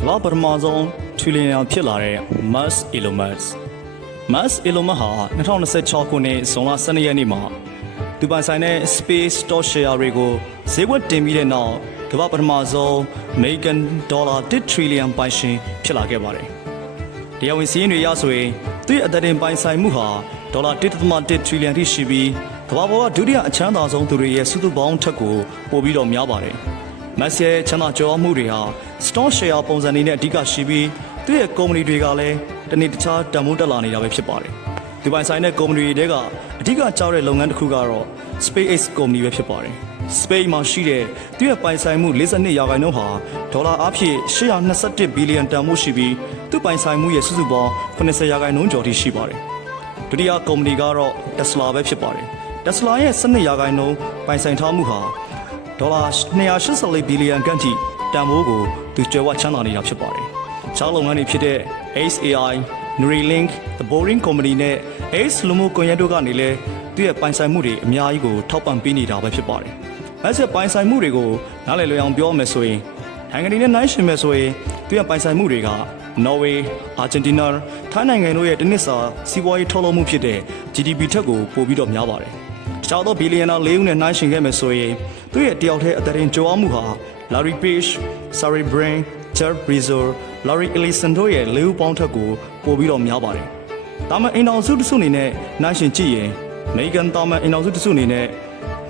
ကမ္ဘာပထမဆုံးထရီလီယံဖြစ်လာတဲ့ Musk Elon Musk ဟာ2026ခုနှစ်ဇွန်လ12ရက်နေ့မှာသူပိုင်ဆိုင်တဲ့ Space Stock Share တွေကိုဈေးကွက်တင်ပြီးတဲ့နောက်ကမ္ဘာပထမဆုံး American Dollar 1 trillion ပိုင်ရှင်ဖြစ်လာခဲ့ပါတယ်။တရားဝင်စည်းရင်းတွေရဆိုရင်သူ့ရဲ့အသက်တင်ပိုင်ဆိုင်မှုဟာဒေါ်လာ 1.1 trillion ထိရှိပြီးကမ္ဘာပေါ်ကဒုတိယအချမ်းသာဆုံးသူတွေရဲ့စုစုပေါင်းထက်ကိုပိုပြီးတော့များပါတယ်။ Musk ရဲ့ချမ်းသာကြွယ်ဝမှုတွေဟာ Stock Share ပုံစံနဲ့အဓိကရှိပြီးသူ့ရဲ့ကုမ္ပဏီတွေကလည်းတနေ့တခြားတန်ဖိုးတက်လာနေတာပဲဖြစ်ပါတယ်။ဒီပိုင်ဆိုင်တဲ့ကုမ္ပဏီတွေကအဓိကကြောက်တဲ့လုပ်ငန်းတစ်ခုကတော့ SpaceX ကုမ္ပဏီပဲဖြစ်ပါတယ်။ Space မှာရှိတဲ့သူ့ရဲ့ပိုင်ဆိုင်မှု42%ဟာဒေါ်လာအဖြစ်821ဘီလီယံတန်ဖိုးရှိပြီးသူ့ပိုင်ဆိုင်မှုရဲ့စုစုပေါင်း80%ကျော်ထိရှိပါတယ်။ဒုတိယကုမ္ပဏီကတော့ Tesla ပဲဖြစ်ပါတယ်။ Tesla ရဲ့12%ပိုင်ဆိုင်ထားမှုဟာဒေါ်လာ284ဘီလီယံခန့်ထိတန်ဖိုးကိုသူကျွယ်ဝချမ်းသာနေတာဖြစ်ပါတယ်။ခြားလုပ်ငန်းတွေဖြစ်တဲ့ XAI, Neuralink, The Boring Company နဲ့ X လူမှုကွန်ရက်တို့ကနေလည်းသူ့ရဲ့ပိုင်ဆိုင်မှုတွေအများကြီးကိုထောက်ပံ့ပေးနေတာပဲဖြစ်ပါတယ်။အဲဆက်ပိုင်ဆိုင်မှုတွေကိုနားလည်လွယ်အောင်ပြောမယ်ဆိုရင်ဟန်ဂရီနဲ့နိုင်ရှင်မယ်ဆိုရင်သူ့ရဲ့ပိုင်ဆိုင်မှုတွေက Norway, Argentina, ထိုင်းနိုင်ငံတို့ရဲ့တစ်နှစ်စာစီးပွားရေးထုတ်လုပ်မှုဖြစ်တဲ့ GDP ထက်ကိုပိုပြီးတော့များပါတယ်။တခြားသောဘီလီယံနာ၄ဦးနဲ့နိုင်ရှင်ခဲ့မယ်ဆိုရင်သူ့ရဲ့တယောက်တည်းအသက်တင်ကြွားမှုဟာ Larry Page, Sergey Brin, Jeff Bezos, Larry Ellison တို့ရဲ့၄ဦးပေါင်းထက်ကိုပိုပြီးတော့များပါတယ်။ဒါမှအိမ်တော်စုတစုအနေနဲ့နိုင်ရှင်ကြည့်ရင်အမေရိကန်တာမန်အိမ်တော်စုတစုအနေနဲ့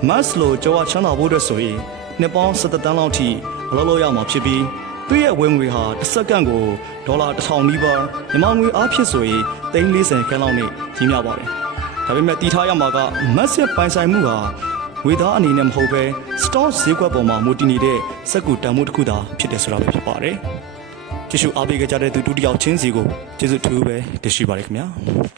Musk လိုကြွားချမ်းသာဖို့အတွက်ဆိုရင်နှစ်ပေါင်း17တန်းလောက်ထိအလုပ်လုပ်ရမှာဖြစ်ပြီးသူ့ရဲ့ဝင်ငွေဟာတစ်စက္ကန့်ကိုဒေါ်လာ1000နီးပါးမြန်မာငွေအားဖြင့်ဆိုရင်340ခန်းလောက်နဲ့ကြီးများပါတယ်။ဒါပေမဲ့တည်ထားရမှာက Musk ရဲ့ပိုင်ဆိုင်မှုဟာငွေသားအနေနဲ့မဟုတ်ဘဲ stock ဈေးကွက်ပေါ်မှာမူတည်နေတဲ့စက္ကူတန်ဖိုးတစ်ခုသာဖြစ်တယ်ဆိုတာပဲဖြစ်ပါတယ်။ကျေးဇူးအားပေးကြတဲ့သူတူတယောက်ချင်းစီကိုကျေးဇူးထူးပဲတင်ရှိပါတယ်ခင်ဗျာ။